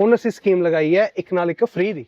ਹੁਣ ਅਸੀਂ ਸਕੀਮ ਲਗਾਈ ਹੈ ਇੱਕ ਨਾਲ ਇੱਕ ਫ੍ਰੀ ਦੀ।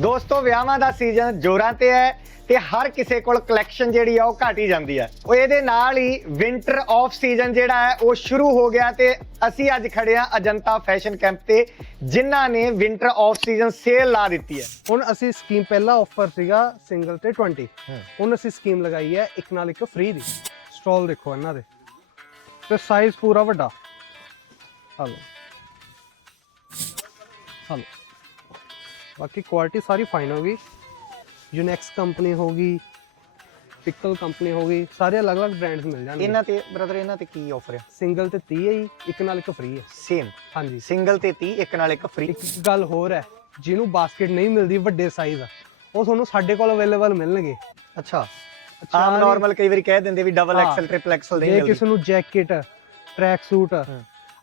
ਦੋਸਤੋ, ਵਿਆਹਾਂ ਦਾ ਸੀਜ਼ਨ ਜੋਰਾਂ ਤੇ ਹੈ। ਤੇ ਹਰ ਕਿਸੇ ਕੋਲ ਕਲੈਕਸ਼ਨ ਜਿਹੜੀ ਆ ਉਹ ਘਟ ਹੀ ਜਾਂਦੀ ਆ। ਉਹ ਇਹਦੇ ਨਾਲ ਹੀ ਵਿంటర్ ਆਫ ਸੀਜ਼ਨ ਜਿਹੜਾ ਹੈ ਉਹ ਸ਼ੁਰੂ ਹੋ ਗਿਆ ਤੇ ਅਸੀਂ ਅੱਜ ਖੜੇ ਆ ਅਜੰਤਾ ਫੈਸ਼ਨ ਕੈਂਪ ਤੇ ਜਿਨ੍ਹਾਂ ਨੇ ਵਿంటర్ ਆਫ ਸੀਜ਼ਨ ਸੇਲ ਲਾ ਦਿੱਤੀ ਹੈ। ਹੁਣ ਅਸੀਂ ਸਕੀਮ ਪਹਿਲਾਂ ਆਫਰ ਸੀਗਾ ਸਿੰਗਲ ਤੇ 20 ਹੁਣ ਅਸੀਂ ਸਕੀਮ ਲਗਾਈ ਹੈ ਇੱਕ ਨਾਲ ਇੱਕ ਫ੍ਰੀ ਦੀ। ਸਟਾਲ ਦੇਖੋ ਇਹਨਾਂ ਦੇ। ਤੇ ਸਾਈਜ਼ ਪੂਰਾ ਵੱਡਾ। ਹਲੋ। ਹਲੋ। ਬਾਕੀ ਕੁਆਲਿਟੀ ਸਾਰੀ ਫਾਈਨ ਹੋਗੀ ਯੂਨੈਕਸ ਕੰਪਨੀ ਹੋਗੀ ਪਿਕਲ ਕੰਪਨੀ ਹੋਗੀ ਸਾਰੇ ਅਲੱਗ-ਅਲੱਗ ਬ੍ਰਾਂਡਸ ਮਿਲ ਜਾਣਗੇ। ਇਹਨਾਂ ਤੇ ਬ੍ਰਦਰ ਇਹਨਾਂ ਤੇ ਕੀ ਆਫਰ ਹੈ ਸਿੰਗਲ ਤੇ 30 ਹੈ ਜੀ ਇੱਕ ਨਾਲ ਇੱਕ ਫ੍ਰੀ ਹੈ। ਸੇਮ ਹਾਂਜੀ। ਸਿੰਗਲ ਤੇ 30 ਇੱਕ ਨਾਲ ਇੱਕ ਫ੍ਰੀ ਇੱਕ ਗੱਲ ਹੋਰ ਹੈ ਜਿਹਨੂੰ ਬਾਸਕਟ ਨਹੀਂ ਮਿਲਦੀ ਵੱਡੇ ਸਾਈਜ਼ ਉਹ ਤੁਹਾਨੂੰ ਸਾਡੇ ਕੋਲ ਅਵੇਲੇਬਲ ਮਿਲਣਗੇ। ਅੱਛਾ। ਆਮ ਨਾਰਮਲ ਕਈ ਵਾਰੀ ਕਹਿ ਦਿੰਦੇ ਵੀ ਡਬਲ। ਐਕਸਲ ਟ੍ਰਿਪਲ ਐਕਸਲ ਦੇ ਜੇ ਕਿਸੇ ਨੂੰ ਜੈਕਟ ਟਰੈਕ ਸੂਟ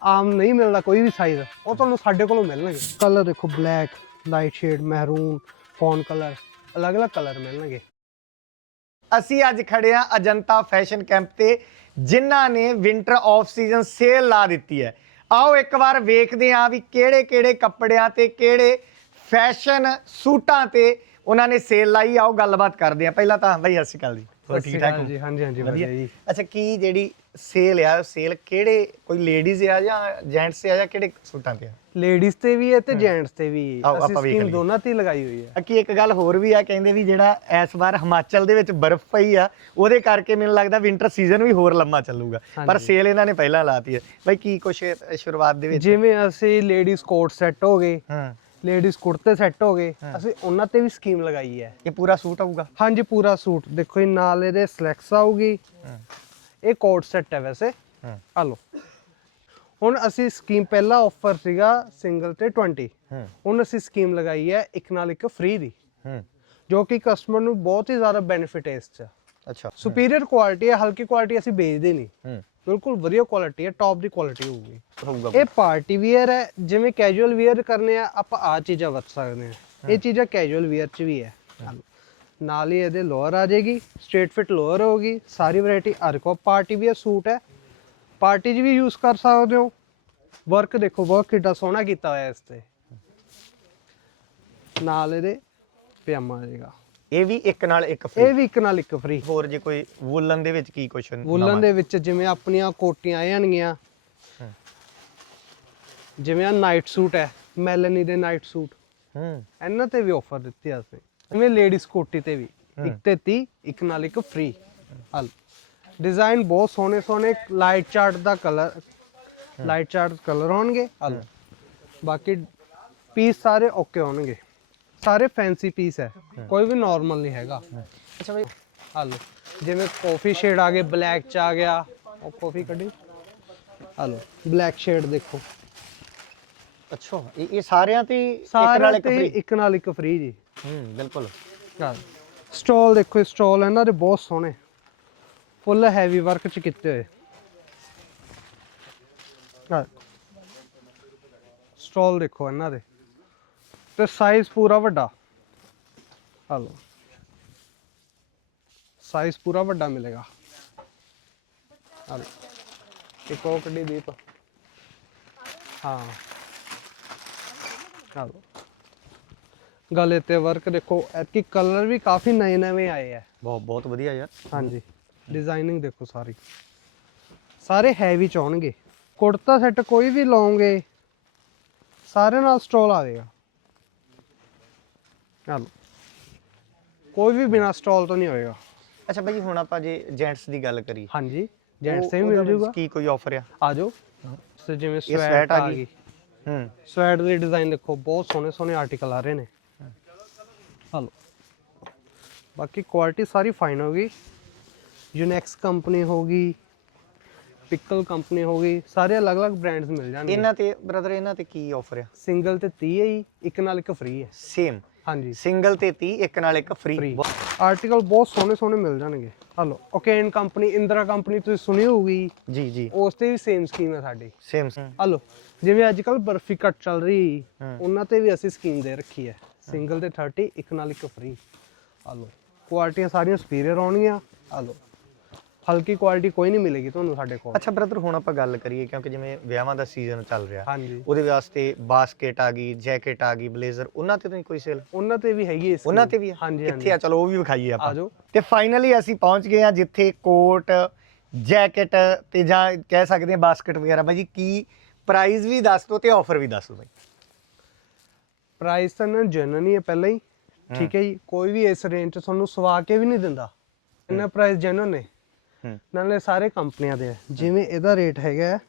ਆਮ ਨਹੀਂ ਮਿਲਦਾ ਕੋਈ ਵੀ ਸਾਈਜ਼ ਉਹ ਤੁਹਾਨੂੰ ਸਾਡੇ ਕੋਲੋਂ ਮਿਲਣਗੇ। ਕਲਰ ਦੇਖੋ ਬਲੈਕ ਲਾਈਟ ਸ਼ੇਡ ਮਹਿਰੂਨ ਫੌਨ ਕਲਰ ਅਲੱਗ-ਅਲੱਗ ਕਲਰ ਮਿਲਣਗੇ। ਅਸੀਂ ਅੱਜ ਖੜੇ ਆ ਅਜੰਤਾ ਫੈਸ਼ਨ ਕੈਂਪ ਤੇ ਜਿਨ੍ਹਾਂ ਨੇ ਵਿంటర్ ਆਫ ਸੀਜ਼ਨ ਸੇਲ ਲਾ ਦਿੱਤੀ ਹੈ। ਆਓ ਇੱਕ ਵਾਰ ਵੇਖਦੇ ਹਾਂ ਵੀ ਕਿਹੜੇ ਕਿਹੜੇ ਕੱਪੜਿਆਂ ਤੇ ਕਿਹੜੇ ਫੈਸ਼ਨ ਸੂਟਾਂ ਤੇ ਉਹਨਾਂ ਨੇ ਸੇਲ ਲਾਈ। ਆਓ ਗੱਲਬਾਤ ਕਰਦੇ ਹਾਂ। ਪਹਿਲਾਂ ਤਾਂ ਬਈ ਸਤਿ ਸ਼੍ਰੀ ਅਕਾਲ ਜੀ। ਹੋਰ ਠੀਕ ਠਾਕ ਹੋ? ਜੀ। ਹਾਂਜੀ ਹਾਂਜੀ ਵਧੀਆ। ਵਧੀਆ ਜੀ। ਅੱਛਾ ਕੀ ਜਿਹੜੀ ਸੇਲ ਆ ਸੇਲ ਕਿਹੜੇ ਕੋਈ ਲੇਡੀਜ਼ ਆ ਜਾਂ ਜੈਂਟਸ ਆ ਜਾਂ ਕਿਹੜੇ ਸੂਟਾਂ ਤੇ ਆ? ਲੇਡੀਜ਼ ਤੇ ਵੀ ਹੈ ਤੇ ਜੈਂਟਸ ਤੇ ਵੀ। ਆਓ, ਅਸੀਂ ਆਪਾਂ ਵੇਖ ਸਕੀਮ ਲਈਏ। ਦੋਨਾਂ ਤੇ ਹੀ ਲਗਾਈ ਹੋਈ ਹੈ। ਅੱਕੀ ਇੱਕ ਗੱਲ ਹੋਰ ਵੀ ਆ ਕਹਿੰਦੇ ਵੀ ਜਿਹੜਾ ਇਸ ਵਾਰ ਹਿਮਾਚਲ ਦੇ ਵਿੱਚ ਬਰਫ਼ ਪਈ ਆ ਉਹਦੇ ਕਰਕੇ ਮੈਨੂੰ ਲੱਗਦਾ ਵਿంటర్ ਸੀਜ਼ਨ ਵੀ ਹੋਰ ਲੰਮਾ ਚੱਲੂਗਾ। ਪਰ ਹਾਂਜੀ। ਸੇਲ ਇਹਨਾਂ ਨੇ ਪਹਿਲਾਂ ਲਾਤੀ ਹੈ। ਬਈ ਕੀ ਕੁਛ ਸ਼ੁਰੂਆਤ ਦੇ ਵਿੱਚ? ਜਿਵੇਂ ਅਸੀਂ ਲੇਡੀਜ਼ ਕੋਟ ਸੈੱਟ ਹੋ ਗਏ ਹਾਂ। ਲੇਡੀਜ਼ ਕੁੜਤੇ ਸੈੱਟ ਹੋ ਗਏ ਹਾਂ। ਅਸੀਂ ਉਹਨਾਂ ਤੇ ਵੀ ਸਕੀਮ ਲਗਾਈ ਹੈ। ਇਹ ਪੂਰਾ ਸੂਟ ਆਊਗਾ? ਹਾਂਜੀ ਪੂਰਾ ਸੂਟ। ਦੇਖੋ ਇਹ ਨਾਲ ਇਹਦੇ ਸਲੈਕਸ ਆਊਗੀ। ਹਾਂ। ਇਹ ਕੋਟ ਸੈੱਟ ਹੈ ਵੈਸੇ। ਹਾਂ। ਆ ਲਓ। ਹੁਣ ਅਸੀਂ ਸਕੀਮ ਪਹਿਲਾ ਆਫਰ ਸੀਗਾ ਸਿੰਗਲ ਤੇ 20 ਹਾਂ। ਹੁਣ ਅਸੀਂ ਸਕੀਮ ਲਗਾਈ ਹੈ ਇੱਕ ਨਾਲ ਇੱਕ ਫ੍ਰੀ ਦੀ। ਹਾਂ। ਜੋ ਕਿ ਕਸਟਮਰ ਨੂੰ ਬਹੁਤ ਹੀ ਜ਼ਿਆਦਾ ਬੈਨੀਫਿਟ ਹੈ ਇਸ 'ਚ। ਅੱਛਾ। ਸੁਪੀਰੀਅਰ ਕੁਆਲਿਟੀ ਹੈ ਹਲਕੀ ਕੁਆਲਿਟੀ ਅਸੀਂ ਵੇਚਦੇ ਨਹੀਂ। ਹਾਂ। ਬਿਲਕੁਲ ਵਧੀਆ ਕੁਆਲਿਟੀ ਹੈ ਟੌਪ ਦੀ ਕੁਆਲਿਟੀ ਹੋਊਗੀ। ਹੋਊਗਾ ਇਹ ਪਾਰਟੀ ਵੀਅਰ ਹੈ ਜਿਵੇਂ ਕੈਜੂਅਲ ਵੀਅਰ ਕਰਨੇ ਆ ਆਪਾਂ ਆ ਚੀਜ਼ਾਂ ਵਰਤ ਸਕਦੇ ਹਾਂ। ਇਹ ਚੀਜ਼ਾਂ ਕੈਜੂਅਲ ਵੀਅਰ 'ਚ ਵੀ ਹੈ। ਨਾਲ ਹੀ ਇਹਦੇ ਲੋਅਰ ਆ ਜਾਏਗੀ ਸਟ੍ਰੇਟ ਫਿਟ ਲੋਅਰ ਹੋਗੀ ਸਾਰੀ ਵੈਰਾਈਟੀ ਅਰਕੋ ਪਾਰਟੀ ਵੀਅਰ ਸੂਟ ਹੈ। ਪਾਰਟੀ 'ਚ ਵੀ ਯੂਜ਼ ਕਰ ਸਕਦੇ ਹੋ। ਵਰਕ ਦੇਖੋ ਵਰਕ ਕਿੱਡਾ ਸੋਹਣਾ ਕੀਤਾ ਹੋਇਆ ਇਸ ਤੇ। ਨਾਲ ਇਹਦੇ ਪਜਾਮਾ ਆ ਜਾਏਗਾ ਇਹ ਵੀ ਇੱਕ ਨਾਲ ਇੱਕ ਇਹ ਫ੍ਰੀ ਵੀ ਇੱਕ ਨਾਲ ਇੱਕ ਫ੍ਰੀ ਹੋਰ ਜੇ ਕੋਈ ਵੂਲਨ ਦੇ ਵਿੱਚ ਕੀ ਕੁਛ ਵੁੱਲਨ ਦੇ ਵਿੱਚ ਜਿਵੇਂ ਆਪਣੀਆਂ ਕੋਟੀਆਂ ਆ ਜਾਣਗੀਆਂ। ਜਿਵੇਂ ਆ ਨਾਈਟ ਸੂਟ ਹੈ ਮੈਲਨੀ ਦੇ ਨਾਈਟ ਸੂਟ ਹੂੰ। ਇਹਨਾਂ ਤੇ ਵੀ ਆਫਰ ਦਿੱਤੀ ਆ ਅਸੀਂ। ਜਿਵੇਂ ਲੇਡੀਜ਼ ਕੋਟੀ ਤੇ ਵੀ। ਇੱਕ ਤੇ 30 ਇੱਕ ਨਾਲ ਇੱਕ ਫ੍ਰੀ ਹਲ। ਡਿਜ਼ਾਈਨ ਬਹੁਤ ਸੋਹਣੇ ਸੋਹਣੇ ਲਾਈਟ ਚਾਰਟ ਦਾ ਕਲਰ ਲਾਈਟ ਚਾਰਟ ਕਲਰ ਹੋਣਗੇ। ਹਲ ਬਾਕੀ ਪੀਸ ਸਾਰੇ ਓਕੇ ਹੋਣਗੇ। ਸਾਰੇ ਫੈਂਸੀ ਪੀਸ ਹੈ। ਕੋਈ ਵੀ ਨਾਰਮਲ ਨਹੀਂ ਹੈਗਾ। ਅੱਛਾ ਬਈ। ਹਲ ਜਿਵੇਂ ਕਾਫੀ ਸ਼ੇਡ ਆ ਗਏ ਬਲੈਕ ਚ ਆ ਗਿਆ। ਉਹ ਕਾਫੀ ਕੱਢੀ। ਹਲੋ ਬਲੈਕ ਸ਼ੇਡ ਦੇਖੋ। ਅੱਛਾ ਇਹ ਇਹ ਸਾਰਿਆਂ ਤੇ ਇੱਕ ਨਾਲ ਇੱਕ ਫ੍ਰੀ ਇੱਕ ਨਾਲ ਇੱਕ ਫ੍ਰੀ ਜੀ। ਹੂੰ ਬਿਲਕੁਲ। ਸਟਾਲ ਦੇਖੋ ਸਟਾਲ ਇਹਨਾਂ ਦੇ ਬਹੁਤ ਸੋਹਣੇ। ਫੁੱਲ ਹੈਵੀ ਵਰਕ ਚ ਕੀਤੇ ਹੋਏ। ਸਟਾਲ ਦੇਖੋ ਇਹਨਾਂ ਦੇ। ਤੇ ਸਾਈਜ਼ ਪੂਰਾ ਵੱਡਾ। ਹਲੋ ਸਾਈਜ਼ ਪੂਰਾ ਵੱਡਾ ਮਿਲੇਗਾ। ਹਲੋ ਇੱਕ ਉਹ ਕੱਢੀ ਦੀਪ। ਹਾਂ। ਹਲੋ ਗਲੇ ਤੇ ਵਰਕ ਦੇਖੋ ਐਤਕੀ ਕਲਰ ਵੀ ਕਾਫੀ ਨਵੇਂ ਨਵੇਂ ਆਏ ਆ। ਬਹੁਤ ਬਹੁਤ ਵਧੀਆ ਯਾਰ। ਹਾਂਜੀ। ਡਿਜ਼ਾਈਨਿੰਗ ਦੇਖੋ ਸਾਰੀ। ਸਾਰੇ ਹੈਵੀ ਚ ਆਉਣਗੇ। ਕੁੜਤਾ ਸੈੱਟ ਕੋਈ ਵੀ ਲਓਗੇ ਸਾਰੇ ਨਾਲ ਸਟਾਲ ਆਵੇਗਾ ਚਲੋ। ਕੋਈ ਵੀ ਬਿਨਾ ਸਟਾਲ ਤੋਂ ਨਹੀਂ ਹੋਏਗਾ। ਅੱਛਾ ਬਈ ਹੁਣ ਆਪਾਂ ਜੇ ਜੈਂਟਸ ਦੀ ਗੱਲ ਕਰੀਏ। ਹਾਂਜੀ ਜੈਂਟਸ ਤੇ ਵੀ ਮਿਲ ਜੂਗਾ। ਕੀ ਕੋਈ ਆਫਰ ਆ? ਆ ਜਾਓ। ਸੋ ਜਿਵੇਂ ਸਵੈਟ ਆ। ਗਈ। ਹੂੰ। ਸਵੈਟ ਦੇ ਡਿਜ਼ਾਈਨ ਦੇਖੋ ਬਹੁਤ ਸੋਹਣੇ ਸੋਹਣੇ ਆਰਟੀਕਲ ਆ ਰਹੇ ਨੇ। ਹਲੋ। ਬਾਕੀ ਕੁਆਲਿਟੀ ਸਾਰੀ ਫਾਈਨ ਹੋਗੀ ਯੂਨੈਕਸ ਕੰਪਨੀ ਹੋਗੀ ਪਿਕਲ ਕੰਪਨੀ ਹੋਗੀ ਸਾਰੇ ਅਲੱਗ-ਅਲੱਗ ਬ੍ਰਾਂਡਸ ਮਿਲ ਜਾਣਗੇ। ਇਹਨਾਂ ਤੇ ਬ੍ਰਦਰ ਇਹਨਾਂ ਤੇ ਕੀ ਆਫਰ ਆ? ਸਿੰਗਲ ਤੇ 30 ਹੈ ਜੀ ਇੱਕ ਨਾਲ ਇੱਕ ਫ੍ਰੀ ਹੈ। ਸੇਮ ਹਾਂਜੀ। ਸਿੰਗਲ ਤੇ 30 ਇੱਕ ਨਾਲ ਇੱਕ ਫ੍ਰੀ ਆਰਟੀਕਲ ਬਹੁਤ ਸੋਹਣੇ ਸੋਹਣੇ ਮਿਲ ਜਾਣਗੇ। ਹਲੋ ਓਕੇਨ ਕੰਪਨੀ ਇੰਦਰਾ ਕੰਪਨੀ ਤੁਸੀਂ ਸੁਣੀ ਹੋਊਗੀ। ਜੀ ਜੀ। ਉਸ ਤੇ ਵੀ ਸੇਮ ਸਕੀਮ ਹੈ ਸਾਡੀ। ਸੇਮ ਹਲੋ ਜਿਵੇਂ ਅੱਜ ਕੱਲ ਬਰਫੀ ਕੱਟ ਚੱਲ ਰਹੀ। ਉਹਨਾਂ ਤੇ ਵੀ ਅਸੀਂ ਸਕੀਮ ਦੇ ਰੱਖੀ ਹੈ। ਸਿੰਗਲ ਤੇ 30 ਇੱਕ ਨਾਲ ਇੱਕ ਫ੍ਰੀ ਹਲੋ ਕੁਆਲਿਟੀਆਂ ਸਾਰੀਆਂ ਸੁਪੀਰੀਅਰ ਆਉਣਗੀਆਂ। ਹਲੋ ਹਲਕੀ ਕੁਆਲਿਟੀ ਕੋਈ ਨਹੀਂ ਮਿਲੇਗੀ ਤੁਹਾਨੂੰ ਸਾਡੇ ਕੋਲ। ਅੱਛਾ ਬ੍ਰਦਰ ਹੁਣ ਆਪਾਂ ਗੱਲ ਕਰੀਏ ਕਿਉਂਕਿ ਜਿਵੇਂ ਵਿਆਹਾਂ ਦਾ ਸੀਜ਼ਨ ਚੱਲ ਰਿਹਾ। ਹਾਂਜੀ। ਉਹਦੇ ਵਾਸਤੇ ਬਾਸਕਟ ਆ ਗਈ ਜੈਕਟ ਆ ਗਈ ਬਲੇਜ਼ਰ ਉਹਨਾਂ ਤੇ ਤਾਂ ਨਹੀਂ ਕੋਈ ਸੇਲ ਉਹਨਾਂ ਤੇ ਵੀ ਹੈਗੀ scheme। ਉਹਨਾਂ ਤੇ ਵੀ? ਹਾਂਜੀ ਕਿੱਥੇ ਆ? ਚਲੋ ਉਹ ਵੀ ਵਿਖਾਈਏ ਆਪਾਂ। ਜਾਓ ਤੇ ਫਾਈਨਲੀ ਅਸੀਂ ਪਹੁੰਚ ਗਏ ਆ ਜਿੱਥੇ ਕੋਟ ਜੈਕਟ ਤੇ ਜਾਂ ਕਹਿ ਸਕਦੇ ਆ ਬਾਸਕਟ ਵਗੈਰਾ। ਬਾਈ ਜੀ ਕੀ ਪ੍ਰਾਈਸ ਵੀ ਦੱਸ ਦਿਓ ਤੇ ਆਫਰ ਵੀ ਦੱਸ ਦਿਓ ਬਾਈ। ਪ੍ਰਾਈਸ ਤਾਂ ਜਨਨ ਹੀ ਹੈ ਪਹਿਲਾਂ ਹੀ। ਠੀਕ ਹੈ ਜੀ। ਕੋਈ ਵੀ ਇਸ ਰੇਂਜ 'ਚ ਤੁਹਾਨੂੰ ਸਵਾ ਕੇ ਵੀ ਨਹੀਂ ਦਿੰਦਾ। ਇੰਨਾ ਪ੍ਰਾਈਸ ਜਨਨ ਨੇ। ਨਾਲੇ ਸਾਰੇ ਕੰਪਨੀਆਂ ਦੇ ਜਿਵੇਂ ਇਹਦਾ ਰੇਟ ਹੈਗਾ ਹੈ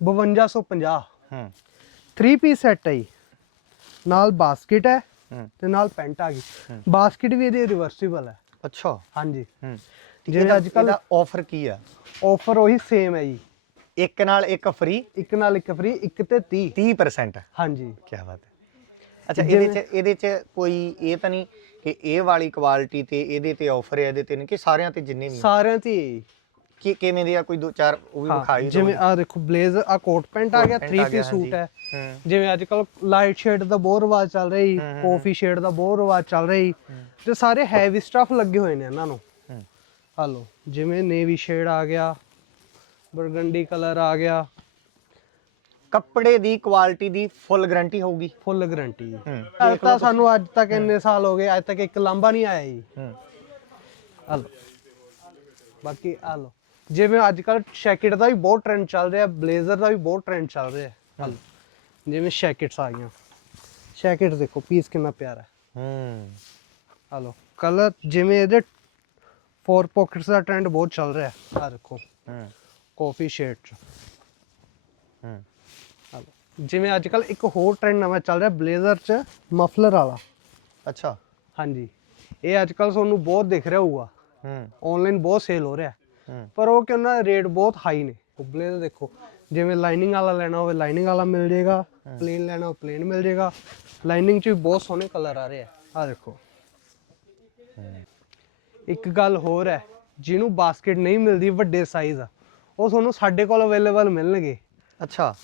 5250 ਹੂੰ। 3 ਪੀਸ ਸੈੱਟ ਹੈ ਜੀ। ਨਾਲ ਬਾਸਕਟ ਹੈ ਹੂੰ। ਤੇ ਨਾਲ ਪੈਂਟ ਆ ਗਈ। ਬਾਸਕਟ ਵੀ ਇਹਦੀ ਰਿਵਰਸੀਬਲ ਹੈ। ਅੱਛਾ। ਹਾਂਜੀ। ਹੂੰ। ਜਿਵੇਂ ਅੱਜ ਕੱਲ੍ਹ- ਆਫਰ ਕੀ ਆ? ਆਫਰ ਉਹੀ ਸੇਮ ਹੈ ਜੀ। ਇੱਕ ਨਾਲ ਇੱਕ ਫ੍ਰੀ ਇੱਕ ਨਾਲ ਇੱਕ ਫ੍ਰੀ ਇੱਕ ਤੇ 30 30% ਹਾਂਜੀ। ਕੀ ਬਾਤ ਹੈ। ਅੱਛਾ ਇਹਦੇ ਚ ਇਹਦੇ ਚ ਕੋਈ ਇਹ ਤਾਂ ਨਹੀਂ ਕਿ ਇਹ ਵਾਲੀ ਕੁਆਲਿਟੀ ਤੇ ਇਹਦੇ ਤੇ ਆਫਰ ਹੈ ਇਹਦੇ ਤੇ ਨਹੀਂ ਕਿ ਸਾਰਿਆਂ ਤੇ ਜਿੰਨੇ ਵੀ? ਸਾਰਿਆਂ ਤੇ। ਕਿ ਕਿਵੇਂ ਦੇ ਆ ਕੋਈ ਦੋ ਚਾਰ ਉਹ ਵੀ ਵਿਖਾਈ ਜਿਵੇਂ ਆ ਦੇਖੋ ਬਲੇਜ਼ਰ ਆ ਕੋਟ ਪੈਂਟ ਆ ਗਿਆ Coat 3 pant ਆ ਗਿਆ, ਪੀਸ ਸੂਟ ਹੈ। ਜਿਵੇਂ ਅੱਜ ਕੱਲ ਲਾਈਟ ਸ਼ੇਡ ਦਾ ਬਹੁਤ ਰਿਵਾਜ ਚੱਲ ਰਹੀ ਕਾਫੀ ਸ਼ੇਡ ਦਾ ਬਹੁਤ ਰਿਵਾਜ ਚੱਲ ਰਹੀ ਤੇ ਸਾਰੇ ਹੈਵੀ ਸਟਫ ਲੱਗੇ ਹੋਏ ਨੇ ਇਹਨਾਂ ਨੂੰ। ਹੂੰ। ਆ ਲਓ ਜਿਵੇਂ ਨੇਵੀ ਸ਼ੇਡ ਆ ਗਿਆ ਬਰਗੰਡੀ ਕਲਰ ਆ ਗਿਆ। ਕੱਪੜੇ ਦੀ ਕੁਆਲਿਟੀ ਦੀ ਫੁੱਲ ਗਾਰੰਟੀ ਹੋਊਗੀ। ਫੁੱਲ ਗਾਰੰਟੀ ਹੂੰ। ਅੱਜ ਤਾਂ ਸਾਨੂੰ ਅੱਜ ਤੱਕ ਇੰਨੇ ਸਾਲ ਹੋ ਗਏ ਅੱਜ ਤੱਕ ਇੱਕ ਲਾਂਬਾ ਨਹੀਂ ਆਇਆ ਜੀ। ਹੂੰ। ਆ ਲਓ। ਬਾਕੀ ਆ ਲਓ। ਜਿਵੇਂ ਅੱਜ ਕੱਲ ਸ਼ੈਕਟ ਦਾ ਵੀ ਬਹੁਤ ਟ੍ਰੈਂਡ ਚੱਲ ਰਿਹਾ ਬਲੇਜ਼ਰ ਦਾ ਵੀ ਬਹੁਤ ਟ੍ਰੈਂਡ ਚੱਲ ਰਿਹਾ। ਆ ਲਓ। ਜਿਵੇਂ ਸ਼ੈਕਟਸ ਆ ਗਈਆਂ। ਸ਼ੈਕਟ ਦੇਖੋ ਪੀਸ ਕਿੰਨਾ ਪਿਆਰਾ ਹੈ। ਹੂੰ। ਆ ਲਓ। ਕਲਰ ਜਿਵੇਂ ਇਹਦੇ ਫੋਰ ਪਾਕਟਸ ਦਾ ਟ੍ਰੈਂਡ ਬਹੁਤ ਚੱਲ ਰਿਹਾ। ਹੈ ਆ ਦੇਖੋ। ਹੂੰ। ਕਾਫੀ ਸ਼ੇਡ ਚ। ਹੂੰ। ਜਿਵੇਂ ਅੱਜ ਕੱਲ ਇੱਕ ਹੋਰ ਟ੍ਰੈਂਡ ਨਵਾਂ ਚੱਲ ਰਿਹਾ ਬਲੇਜ਼ਰ ਚ ਮਫਲਰ ਵਾਲਾ। ਅੱਛਾ। ਹਾਂਜੀ। ਇਹ ਅੱਜ ਕੱਲ ਤੁਹਾਨੂੰ ਬਹੁਤ ਦਿਖ ਰਿਹਾ ਹੋਊਗਾ। ਹੂੰ। ਆਨਲਾਈਨ ਬਹੁਤ ਸੇਲ ਹੋ ਰਿਹਾ। ਹੈ। ਪਰ ਉਹ ਕਿ ਉਹਨਾਂ ਦਾ ਰੇਟ ਬਹੁਤ ਹਾਈ ਨੇ। ਉਹ ਬਲੇਜ਼ਰ ਦੇਖੋ ਜਿਵੇਂ ਲਾਈਨਿੰਗ ਵਾਲਾ ਲੈਣਾ ਹੋਵੇ ਲਾਈਨਿੰਗ ਵਾਲਾ ਮਿਲ ਜਾਏਗਾ। ਪਲੇਨ ਲੈਣਾ ਹੋ ਪਲੇਨ ਮਿਲ ਜਾਏਗਾ। ਲਾਈਨਿੰਗ ਚ ਵੀ ਬਹੁਤ ਸੋਹਣੇ ਕਲਰ ਆ ਰਹੇ ਆ। ਆ ਦੇਖੋ। ਇੱਕ ਗੱਲ ਹੋਰ ਹੈ ਜਿਹਨੂੰ ਬਾਸਕਟ ਨਹੀਂ ਮਿਲਦੀ ਵੱਡੇ ਸਾਈਜ਼ ਆ। ਉਹ ਤੁਹਾਨੂੰ ਸਾਡੇ ਕੋਲ ਅਵੇਲੇਬਲ ਮਿਲਣਗੇ। ਅੱਛਾ।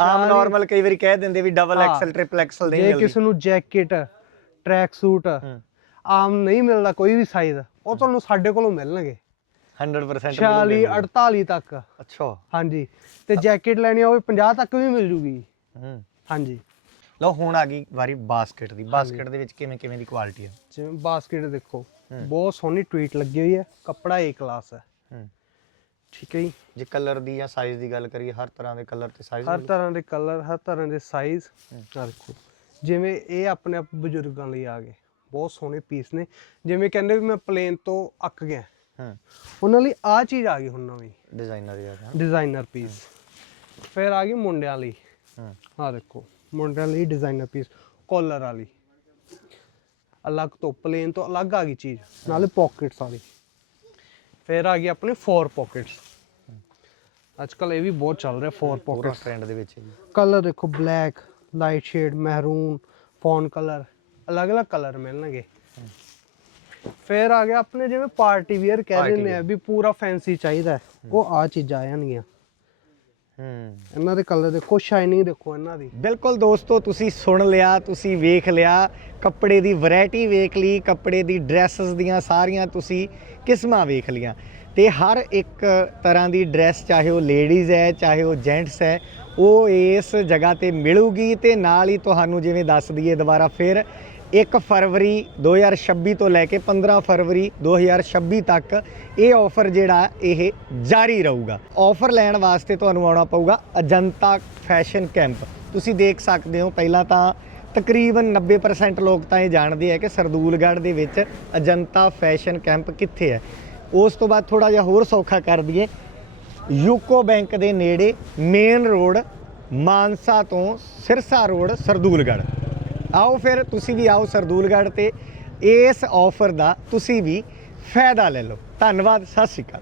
ਆਮ ਨਾਰਮਲ ਕਈ ਵਾਰੀ ਕਹਿ ਦਿੰਦੇ ਵੀ ਡਬਲ। ਐਕਸਲ ਟ੍ਰਿਪਲ ਐਕਸਲ ਨਹੀਂ ਜੇ ਕਿਸੇ ਨੂੰ ਜੈਕਟ ਟਰੈਕ ਸੂਟ ਆਮ ਨਹੀਂ ਮਿਲਦਾ ਕੋਈ ਵੀ ਸਾਈਜ਼ ਉਹ ਤੁਹਾਨੂੰ ਸਾਡੇ ਕੋਲੋਂ ਮਿਲਣਗੇ। 100% 46 48 ਤੱਕ। ਅੱਛਾ। ਹਾਂਜੀ। ਤੇ ਜੈਕਟ ਲੈਣੀ ਹੋਵੇ 50 ਤੱਕ ਵੀ ਮਿਲ ਜੂਗੀ। ਹੂੰ। ਹਾਂਜੀ। ਲਓ ਹੁਣ ਆ ਗਈ ਵਾਰੀ ਬਾਸਕਟ ਦੀ। ਬਾਸਕਟ ਦੇ ਵਿੱਚ ਕਿਵੇਂ ਕਿਵੇਂ ਦੀ ਕੁਆਲਿਟੀ ਹੈ ਜਿਵੇਂ ਬਾਸਕਟ ਦੇਖੋ। ਬਹੁਤ ਸੋਹਣੀ ਟਵੀਟ ਲੱਗੀ ਹੋਈ ਹੈ। ਕੱਪੜਾ ਏ ਕਲਾਸ ਹੈ। ਹੂੰ। ਠੀਕ ਹੈ ਜੀ? ਜੇ ਕਲਰ ਦੀ ਜਾਂ ਸਾਈਜ਼ ਦੀ ਗੱਲ ਕਰੀਏ ਹਰ ਤਰ੍ਹਾਂ ਦੇ ਕਲਰ ਤੇ ਸਾਈਜ਼ ਹਰ ਤਰ੍ਹਾਂ ਦੇ ਕਲਰ ਹਰ ਤਰ੍ਹਾਂ ਦੇ ਸਾਈਜ਼ ਦੇਖੋ ਜਿਵੇਂ ਇਹ ਆਪਣੇ ਆਪ ਬਜ਼ੁਰਗਾਂ ਲਈ ਆ ਗਏ। ਬਹੁਤ ਸੋਹਣੇ ਪੀਸ ਨੇ। ਜਿਵੇਂ ਕਹਿੰਦੇ ਵੀ ਮੈਂ ਪਲੇਨ ਤੋਂ ਅੱਕ ਗਿਆ। ਹੂੰ। ਉਹਨਾਂ ਲਈ ਆ ਚੀਜ਼ ਆ ਗਈ ਹੁਣ ਨਵੀਂ। ਡਿਜ਼ਾਈਨਰ ਹੈ। ਡਿਜ਼ਾਈਨਰ ਪੀਸ ਫਿਰ ਆ ਗਈ ਮੁੰਡਿਆਂ ਲਈ। ਹੂੰ। ਆ ਦੇਖੋ ਮੁੰਡਿਆਂ ਲਈ ਡਿਜ਼ਾਈਨਰ ਪੀਸ ਕਾਲਰ ਵਾਲੀ। ਅਲੱਗ ਤੋਂ ਪਲੇਨ ਤੋਂ ਅਲੱਗ ਆ ਗਈ ਚੀਜ਼। ਨਾਲੇ ਪਾਕਟਸ ਵਾਲੀ। ਫਿਰ ਆ ਗਈ ਆਪਣੀ ਫੋਰ ਪਾਕਟਸ ਅੱਜ ਕੱਲ ਇਹ ਵੀ ਬਹੁਤ ਚੱਲ ਰਿਹਾ ਫੋਰ ਪੂਰਾ ਪਾਕਟਸ ਟ੍ਰੈਂਡ ਦੇ ਵਿੱਚ ਹੈ ਜੀ। ਕਲਰ ਦੇਖੋ ਬਲੈਕ ਲਾਈਟ ਸ਼ੇਡ ਮਹਿਰੂਨ ਫੌਨ ਕਲਰ ਅਲੱਗ-ਅਲੱਗ ਕਲਰ ਮਿਲਣਗੇ। ਫਿਰ ਆ ਗਿਆ ਆਪਣੇ ਜਿਵੇਂ ਪਾਰਟੀ ਵੀਅਰ ਕਹਿ Party ਦਿੰਦੇ ਆ ਵੀ ਪੂਰਾ ਫੈਂਸੀ ਚਾਹੀਦਾ। ਹੈ, ਉਹ ਆ ਚੀਜ਼ਾਂ ਆ ਜਾਣਗੀਆਂ। ਹੂੰ। ਇਹਨਾਂ ਦੇ ਕਲਰ ਦੇਖੋ ਸ਼ਾਈਨਿੰਗ ਦੇਖੋ ਇਹਨਾਂ ਦੀ। ਬਿਲਕੁਲ ਦੋਸਤੋ ਤੁਸੀਂ ਸੁਣ ਲਿਆ ਤੁਸੀਂ ਵੇਖ ਲਿਆ ਕੱਪੜੇ ਦੀ ਵੈਰਾਈਟੀ ਵੇਖ ਲਈ ਕੱਪੜੇ ਦੀ ਡਰੈਸਸ ਦੀਆਂ ਸਾਰੀਆਂ ਤੁਸੀਂ ਕਿਸਮਾਂ ਵੇਖ ਲੀਆਂ ਤੇ ਹਰ ਇੱਕ ਤਰ੍ਹਾਂ ਦੀ ਡਰੈਸ ਚਾਹੇ ਉਹ ਲੇਡੀਜ਼ ਹੈ ਚਾਹੇ ਉਹ ਜੈਂਟਸ ਹੈ ਉਹ ਇਸ ਜਗ੍ਹਾ ਤੇ ਮਿਲੂਗੀ ਤੇ ਨਾਲ ਹੀ ਤੁਹਾਨੂੰ ਜਿਵੇਂ ਦੱਸ ਦਈਏ ਦੁਬਾਰਾ ਫਿਰ 1 ਫਰਵਰੀ 2026 ਤੋਂ ਲੈ ਕੇ 15 ਫਰਵਰੀ 2026 ਤੱਕ ਇਹ ਆਫਰ ਜਿਹੜਾ ਇਹ ਜਾਰੀ ਰਹੂਗਾ। ਆਫਰ ਲੈਣ ਵਾਸਤੇ ਤੁਹਾਨੂੰ ਆਉਣਾ ਪਊਗਾ ਅਜੰਤਾ ਫੈਸ਼ਨ ਕੈਂਪ। ਤੁਸੀਂ ਦੇਖ ਸਕਦੇ ਹੋ, ਪਹਿਲਾਂ ਤਾਂ ਤਕਰੀਬਨ 90% ਲੋਕ ਤਾਂ ਇਹ ਜਾਣਦੇ ਆ ਕਿ ਸਰਦੂਲਗੜ੍ਹ ਦੇ ਵਿੱਚ ਅਜੰਤਾ ਫੈਸ਼ਨ ਕੈਂਪ ਕਿੱਥੇ ਹੈ। ਉਸ ਤੋਂ ਬਾਅਦ ਥੋੜਾ ਜਿਹਾ ਹੋਰ ਸੌਖਾ ਕਰ ਦਈਏ। ਯੂਕੋ ਬੈਂਕ ਦੇ ਨੇੜੇ ਮੇਨ ਰੋਡ ਮਾਨਸਾ ਤੋਂ ਸਿਰਸਾ ਰੋਡ ਸਰਦੂਲਗੜ੍ਹ। ਆਓ ਫਿਰ, ਤੁਸੀਂ ਵੀ ਆਓ ਸਰਦੂਲਗੜ੍ਹ ਤੇ। ਇਸ ਆਫਰ ਦਾ ਤੁਸੀਂ ਵੀ ਫਾਇਦਾ ਲੈ ਲਓ। ਧੰਨਵਾਦ, ਸਤਿ ਸ਼੍ਰੀ ਅਕਾਲ।